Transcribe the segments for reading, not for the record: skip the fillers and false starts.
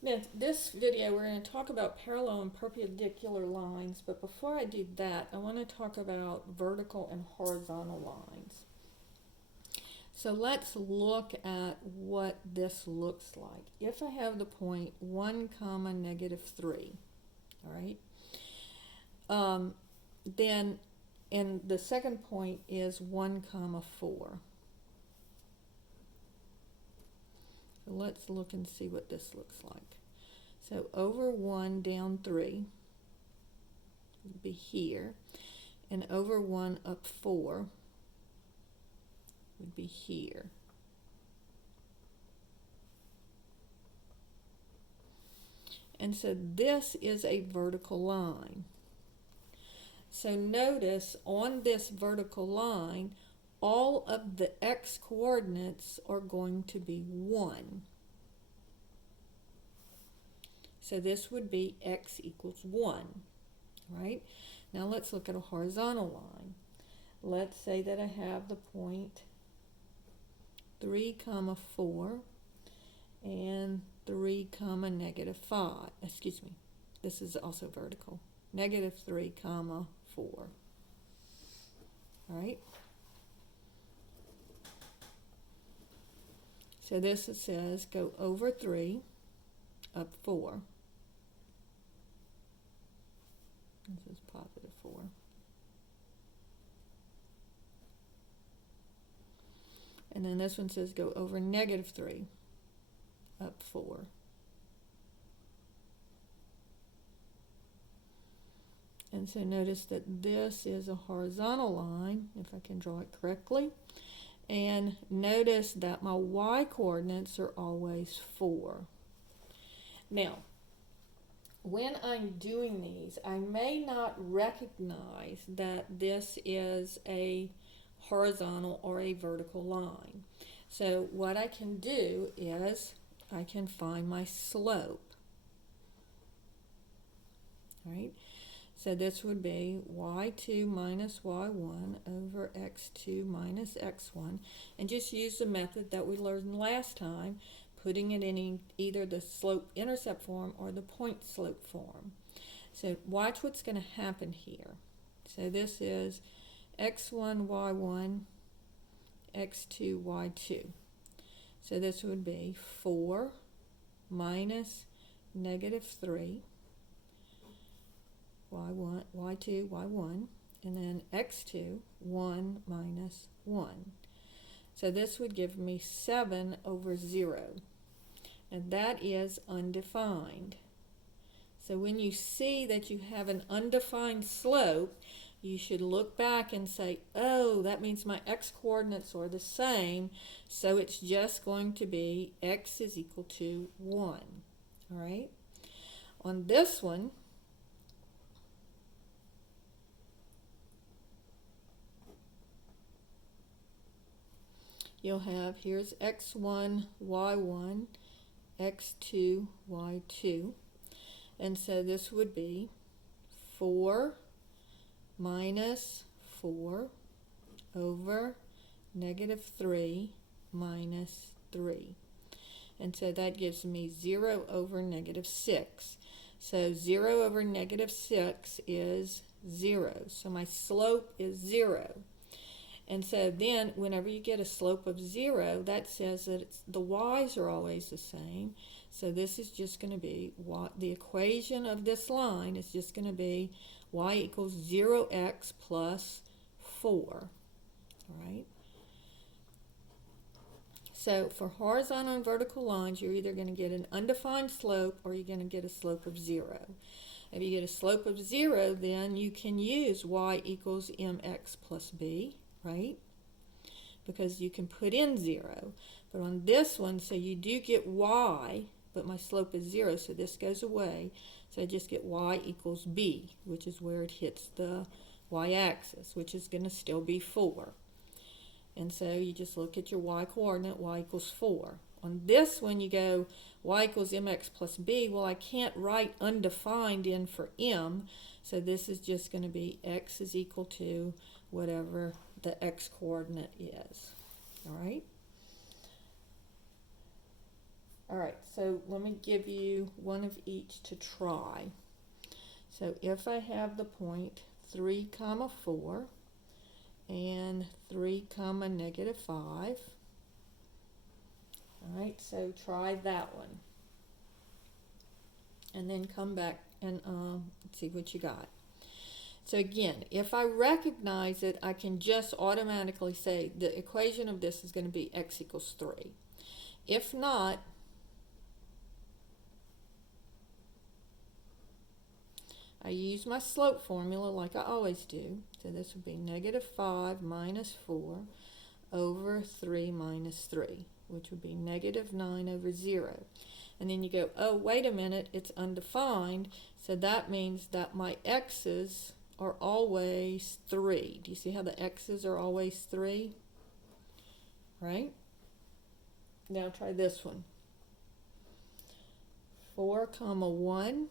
Now, this video we're going to talk about parallel and perpendicular lines, but before I do that, I want to talk about vertical and horizontal lines. So let's look at what this looks like. If I have the point 1 comma negative 3, all right, then, and the second point is 1 comma 4. So let's look and see what this looks like. So over 1 down 3 would be here, and over 1 up 4 would be here. And so this is a vertical line. So notice on this vertical line, all of the x coordinates are going to be 1. So this would be x equals 1, right? Now let's look at a horizontal line. Let's say that I have the point 3 comma 4 and 3 comma negative 5. Excuse me, this is also vertical. Negative 3 comma 4. All right? So this, it says go over 3 up 4. This is positive 4. And then this one says go over negative 3 up 4. And so notice that this is a horizontal line, if I can draw it correctly. And notice that my y coordinates are always 4. Now, when I'm doing these, I may not recognize that this is a horizontal or a vertical line. So what I can do is I can find my slope. All right? So this would be y2 minus y1 over x2 minus x1. And just use the method that we learned last time, putting it in either the slope-intercept form or the point-slope form. So watch what's going to happen here. So this is x1, y1, x2, y2. So this would be 4 minus negative 3, y1, y2, y1, and then x2, 1 minus 1. So this would give me 7 over 0. And that is undefined. So when you see that you have an undefined slope, you should look back and say, oh, that means my x coordinates are the same, so it's just going to be x is equal to 1. All right? On this one, you'll have, here's x1, y1, x2, y2. And so this would be 4 minus 4 over negative 3 minus 3. And so that gives me 0 over negative 6. So 0 over negative 6 is 0. So my slope is 0. And so then whenever you get a slope of 0, that says that the y's are always the same. So this is just going to be, the equation of this line is just going to be y equals 0x plus 4. All right? So for horizontal and vertical lines, you're either going to get an undefined slope or you're going to get a slope of 0. If you get a slope of 0, then you can use y equals mx plus b, right? Because you can put in 0. But on this one, so you do get y, but my slope is 0, so this goes away. So I just get y equals b, which is where it hits the y-axis, which is going to still be 4. And so you just look at your y coordinate, y equals 4. On this one, you go y equals mx plus b. Well, I can't write undefined in for m, so this is just going to be x is equal to whatever the x coordinate is. All right? All right, so let me give you one of each to try. So if I have the point 3 comma 4 and 3 comma negative 5, all right, so try that one. And then come back and see what you got. So again, if I recognize it, I can just automatically say the equation of this is going to be x equals 3. If not, I use my slope formula like I always do. So this would be negative 5 minus 4 over 3 minus 3, which would be negative 9 over 0. And then you go, oh, wait a minute, it's undefined, so that means that my x's are always 3. Do you see how the x's are always 3? Right? Now try this one. 4 comma 1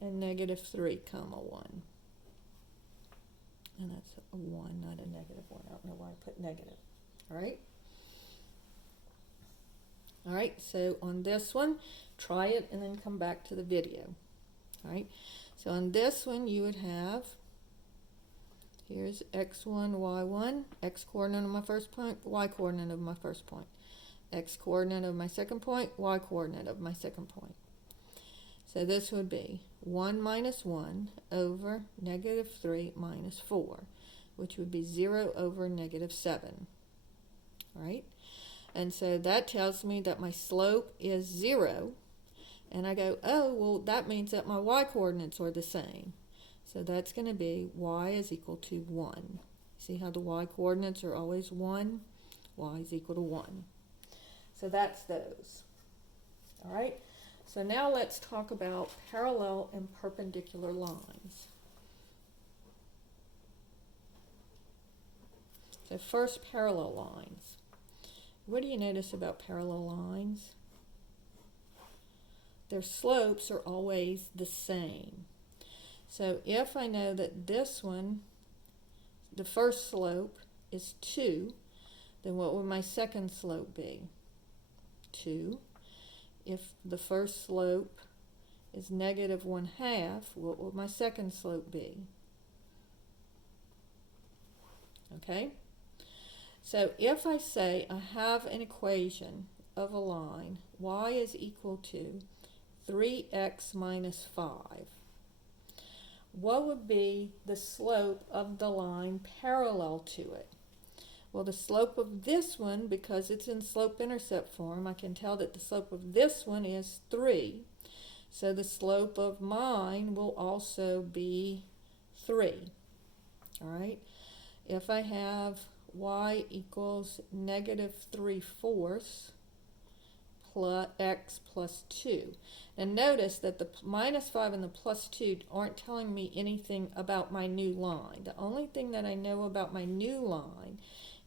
and negative 3 comma 1. And that's a 1, not a negative 1. I don't know why I put negative. All right? All right, so on this one, try it and then come back to the video. All right, so on this one, you would have, here's x1, y1, x coordinate of my first point, y coordinate of my first point, x coordinate of my second point, y coordinate of my second point. So this would be 1 minus 1 over negative 3 minus 4, which would be 0 over negative 7. All right? And so that tells me that my slope is 0. And I go, oh, well, that means that my y-coordinates are the same. So that's going to be y is equal to 1. See how the y-coordinates are always 1? Y is equal to 1. So that's those. All right? So now let's talk about parallel and perpendicular lines. So first, parallel lines. What do you notice about parallel lines? Their slopes are always the same. So if I know that this one, the first slope is 2, then what would my second slope be? 2. If the first slope is negative 1/2, what would my second slope be? Okay? So if I say I have an equation of a line, y is equal to 3x minus 5, what would be the slope of the line parallel to it? Well, the slope of this one, because it's in slope-intercept form, I can tell that the slope of this one is 3. So the slope of mine will also be 3. All right? If I have y equals negative 3/4 plus x plus 2. And notice that the minus 5 and the plus 2 aren't telling me anything about my new line. The only thing that I know about my new line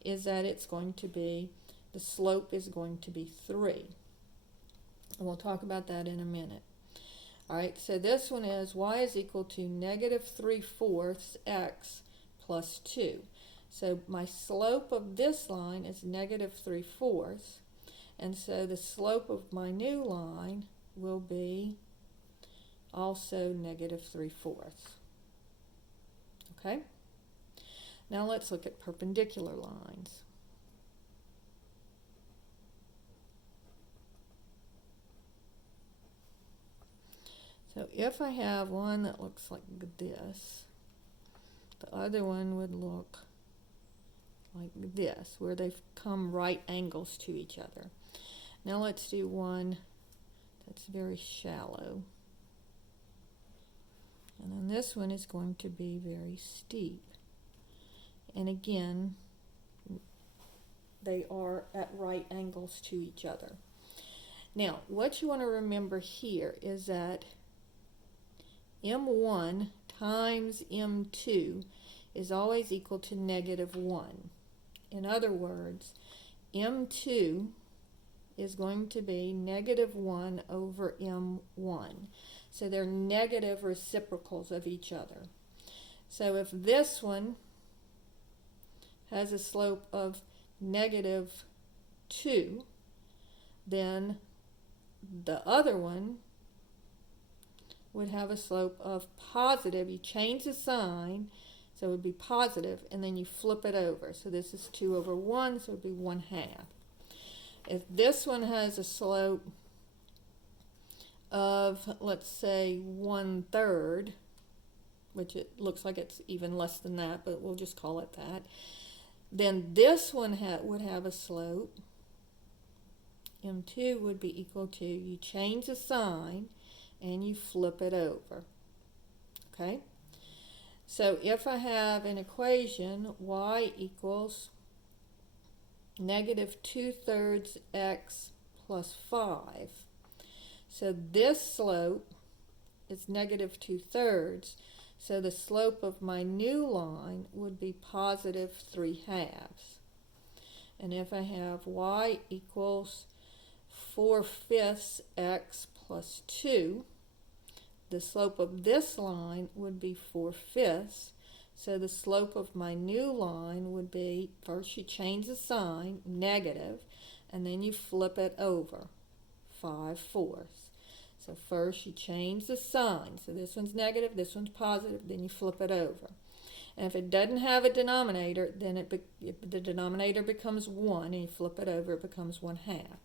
is that it's going to be, the slope is going to be 3. And we'll talk about that in a minute. All right, so this one is y is equal to negative 3/4 x plus 2. So my slope of this line is negative 3/4, and so the slope of my new line will be also negative 3/4. Okay? Now let's look at perpendicular lines. So if I have one that looks like this, the other one would look like this, where they've come right angles to each other. Now let's do one that's very shallow. And then this one is going to be very steep. And again, they are at right angles to each other. Now, what you want to remember here is that M1 times M2 is always equal to negative 1. In other words, M2 is going to be negative 1 over M1. So they're negative reciprocals of each other. So if this one has a slope of negative 2, then the other one would have a slope of positive. You change the sign, so it would be positive, and then you flip it over. So this is 2 over 1, so it would be 1/2. If this one has a slope of, let's say, 1/3, which it looks like it's even less than that, but we'll just call it that, then this one would have a slope. M2 would be equal to, you change the sign and you flip it over. Okay? So if I have an equation, y equals -2/3 x plus 5. So this slope is -2/3. So the slope of my new line would be positive 3/2. And if I have y equals 4/5 x plus 2, the slope of this line would be 4/5. So the slope of my new line would be, first you change the sign, negative, and then you flip it over, 5/4. So first you change the sign. So this one's negative, this one's positive, then you flip it over. And if it doesn't have a denominator, then the denominator becomes 1, and you flip it over, it becomes 1/2.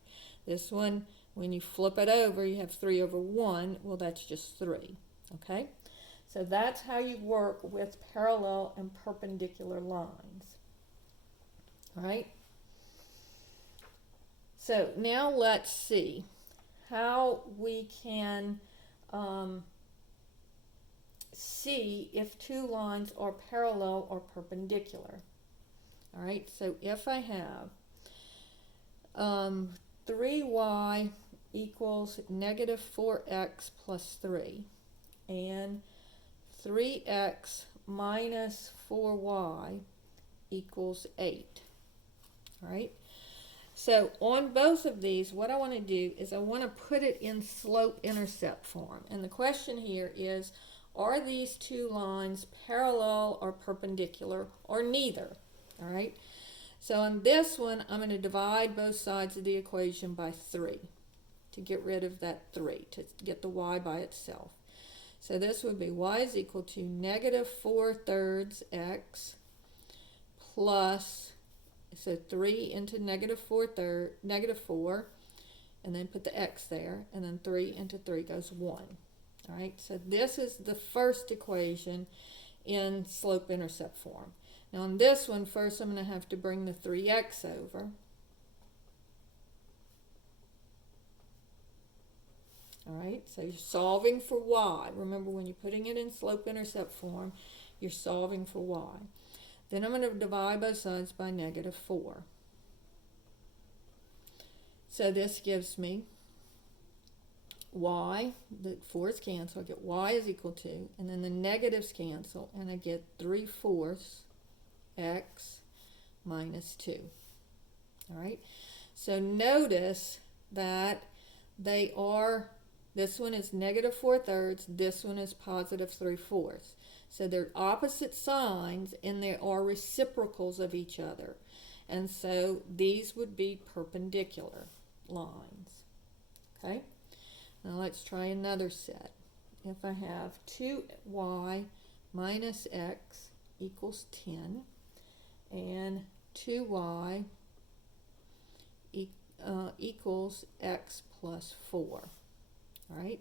This one, when you flip it over, you have 3 over 1. Well, that's just 3. Okay? So that's how you work with parallel and perpendicular lines. All right? So now let's see how we can see if two lines are parallel or perpendicular. All right, so if I have 3y equals -4x plus 3 and 3x minus 4y equals 8. All right, so on both of these, what I want to do is I want to put it in slope-intercept form. And the question here is, are these two lines parallel or perpendicular, or neither? All right, so on this one, I'm going to divide both sides of the equation by 3 to get rid of that 3, to get the y by itself. So this would be y is equal to -4/3 x plus, so 3 into -4, and then put the x there, and then 3 into 3 goes 1. All right, so this is the first equation in slope-intercept form. Now on this one, first I'm going to have to bring the 3x over. All right, so you're solving for y. Remember, when you're putting it in slope-intercept form, you're solving for y. Then I'm going to divide both sides by -4. So this gives me y, the 4's cancel, I get y is equal to, and then the negatives cancel, and I get 3/4 x minus 2. All right, so notice that they are, this one is -4/3, this one is +3/4. So they're opposite signs, and they are reciprocals of each other. And so these would be perpendicular lines. Okay? Now let's try another set. If I have 2y minus x equals 10, and 2y equals x plus 4. All right?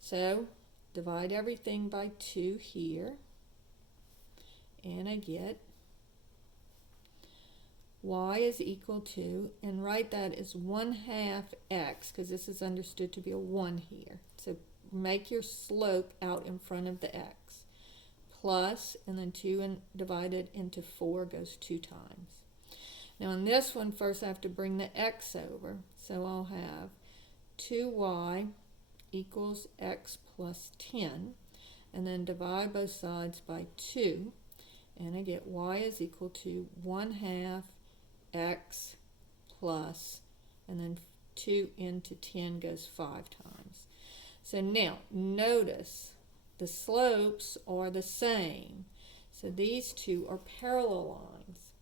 So divide everything by 2 here, and I get y is equal to, and write that as 1/2 x, because this is understood to be a 1 here. So make your slope out in front of the x. Plus, and then 2 divided into 4 goes 2 times. Now in this one, first I have to bring the x over. So I'll have 2y equals x plus 10, and then divide both sides by 2, and I get y is equal to 1/2 x plus, and then 2 into 10 goes 5 times. So now notice the slopes are the same, so these two are parallel lines.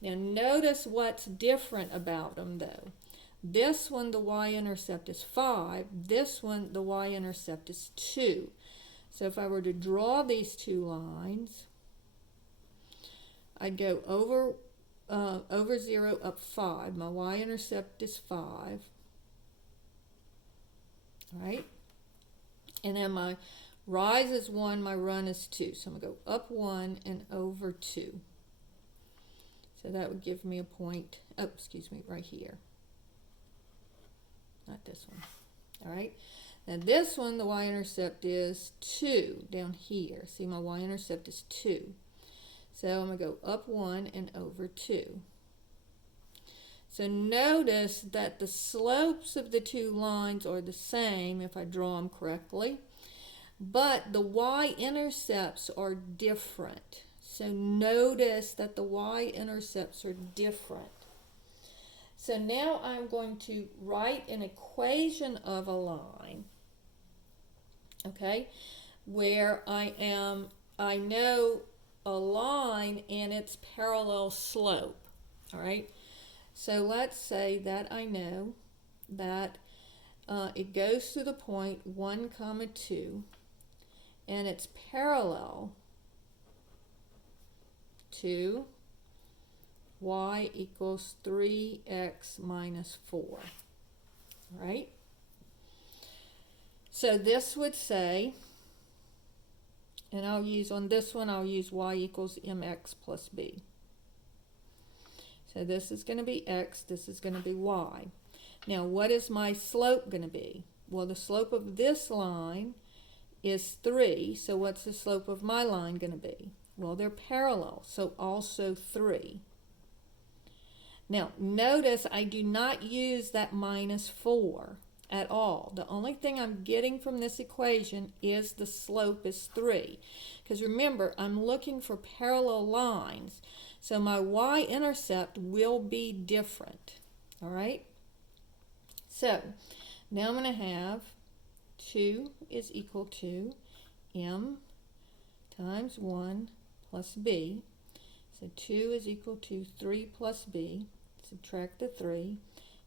Now notice what's different about them though. This one, the y-intercept is 5. This one, the y-intercept is 2. So if I were to draw these two lines, I'd go over 0 up 5. My y-intercept is 5. All right? And then my rise is 1, my run is 2. So I'm going to go up 1 and over 2. So that would give me a point, oh, excuse me, right here. Not this one. All right? Now this one, the y-intercept is 2 down here. See, my y-intercept is 2. So I'm going to go up 1 and over 2. So notice that the slopes of the two lines are the same if I draw them correctly, but the y-intercepts are different. So notice that the y-intercepts are different. So now I'm going to write an equation of a line, okay, where I know a line and its parallel slope, all right? So let's say that I know that it goes through the point 1, 2, and it's parallel to y equals 3x minus 4, all right? So this would say, and I'll use, on this one, I'll use y equals mx plus b. So this is going to be x, this is going to be y. Now, what is my slope going to be? Well, the slope of this line is 3, so what's the slope of my line going to be? Well, they're parallel, so also 3. Now, notice I do not use that minus 4 at all. The only thing I'm getting from this equation is the slope is 3. Because remember, I'm looking for parallel lines, so my y-intercept will be different. All right? So, now I'm going to have 2 is equal to m times 1 plus b. So 2 is equal to 3 plus b. Subtract the 3.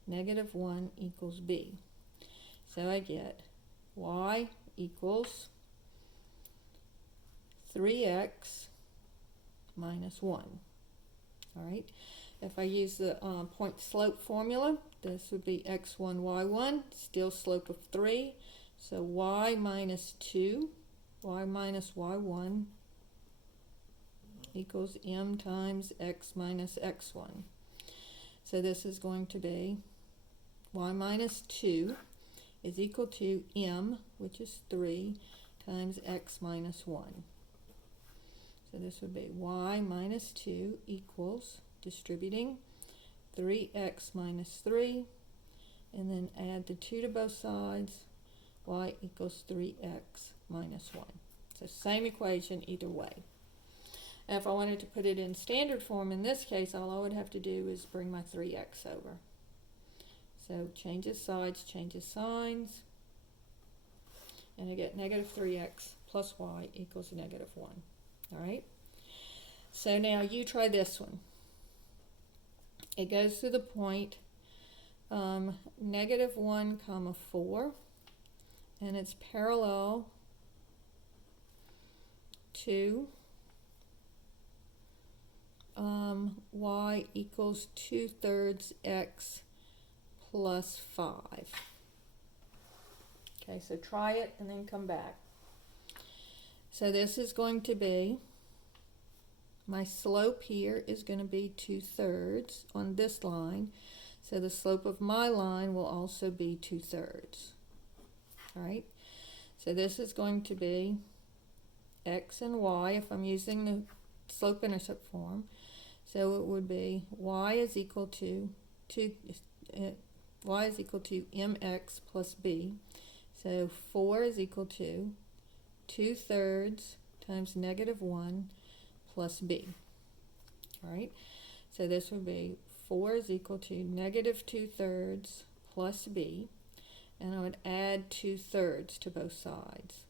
Negative 1 equals b. So I get y equals 3x minus 1. All right. If I use the point slope formula, this would be x1, y1, still slope of 3. So y minus 2, y minus y1 equals m times x minus x1. So this is going to be y minus 2 is equal to m, which is 3, times x minus 1. So this would be y minus 2 equals, distributing, 3x minus 3, and then add the 2 to both sides, y equals 3x minus 1. So same equation either way. And if I wanted to put it in standard form, in this case, all I would have to do is bring my 3x over. So changes sides, changes signs, and I get negative 3x plus y equals negative 1. All right? So now you try this one. It goes through the point negative 1 comma 4, and it's parallel to y equals 2/3 x plus 5. Okay, so try it and then come back. So this is going to be, my slope here is going to be 2/3 on this line. So the slope of my line will also be 2/3. All right. So this is going to be x and y if I'm using the slope-intercept form. So it would be y is equal to y is equal to mx plus b. So 4 is equal to 2/3 times negative 1 plus b. All right. So this would be 4 is equal to negative 2/3 plus b, and I would add 2/3 to both sides.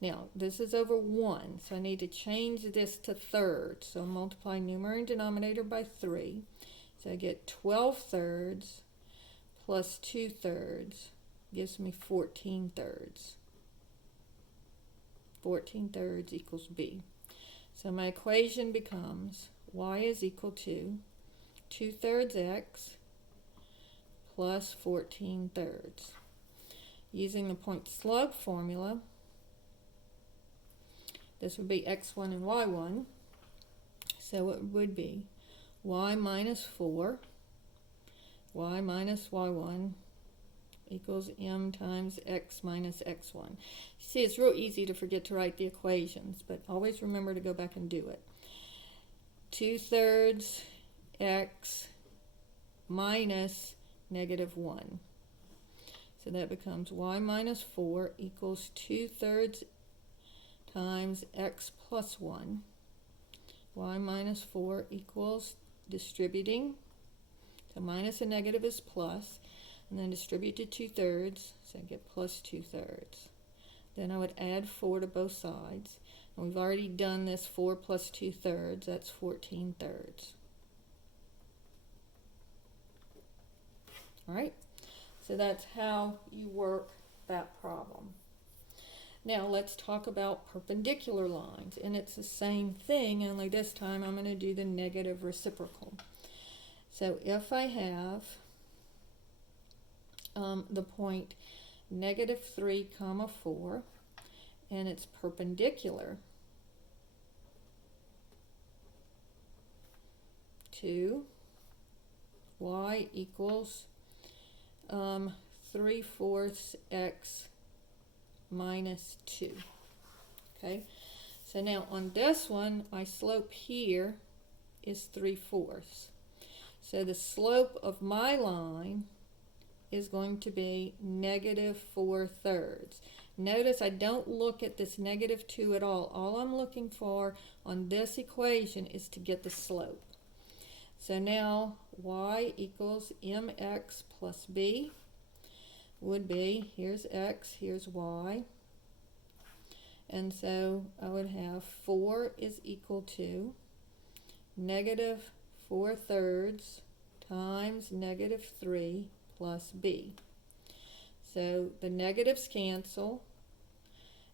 Now, this is over 1, so I need to change this to thirds. So multiply numerator and denominator by 3. So I get 12/3 plus 2/3 gives me 14/3. 14/3 equals b. So my equation becomes y is equal to 2/3 x plus 14/3. Using the point slope formula, this would be x1 and y1. So it would be y minus 4, y minus y1 equals m times x minus x1. See, it's real easy to forget to write the equations, but always remember to go back and do it. 2/3 x minus -1. So that becomes y minus 4 equals 2/3 times x plus 1. Y minus 4 equals distributing. So minus a negative is plus, and then distribute to 2/3, so I get plus 2/3. Then I would add 4 to both sides. And we've already done this 4 plus 2/3, that's 14/3. All right, so that's how you work that problem. Now let's talk about perpendicular lines, and it's the same thing, only this time I'm going to do the negative reciprocal. So if I have the point -3, 4, and it's perpendicular to y equals 3/4 x minus 2. Okay, so now on this one, my slope here is 3/4. So the slope of my line is going to be -4/3. Notice I don't look at this -2 at all. All I'm looking for on this equation is to get the slope. So now y equals mx plus b would be, here's x, here's y. And so I would have 4 is equal to -4/3 times -3 plus b. So the negatives cancel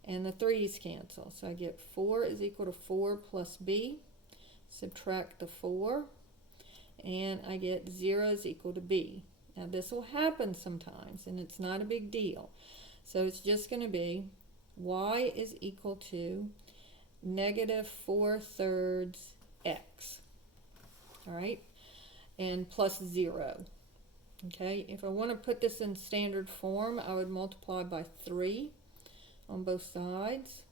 and the 3's cancel. So I get 4 is equal to 4 plus b. Subtract the 4 and I get 0 is equal to b. Now this will happen sometimes and it's not a big deal. So it's just going to be y is equal to -4/3 x. All right, and plus 0. Okay, if I want to put this in standard form, I would multiply by 3 on both sides.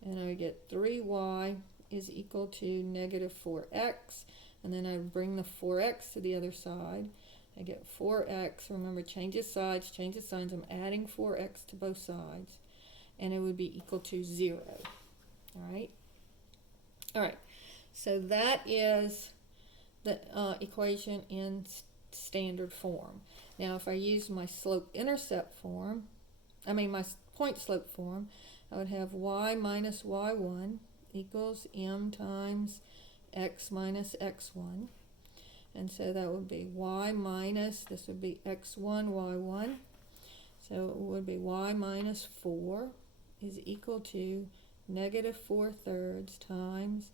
And I would get 3y is equal to -4x. And then I would bring the 4x to the other side. I get 4x. Remember, change the sides, change the signs. I'm adding 4x to both sides. And it would be equal to 0. All right? All right. So that is the equation in standard form. Now if I use my slope-intercept form, my point-slope form, I would have y minus y1 equals m times x minus x1. And so that would be y minus, this would be x1, y1. So it would be y minus 4 is equal to -4/3 times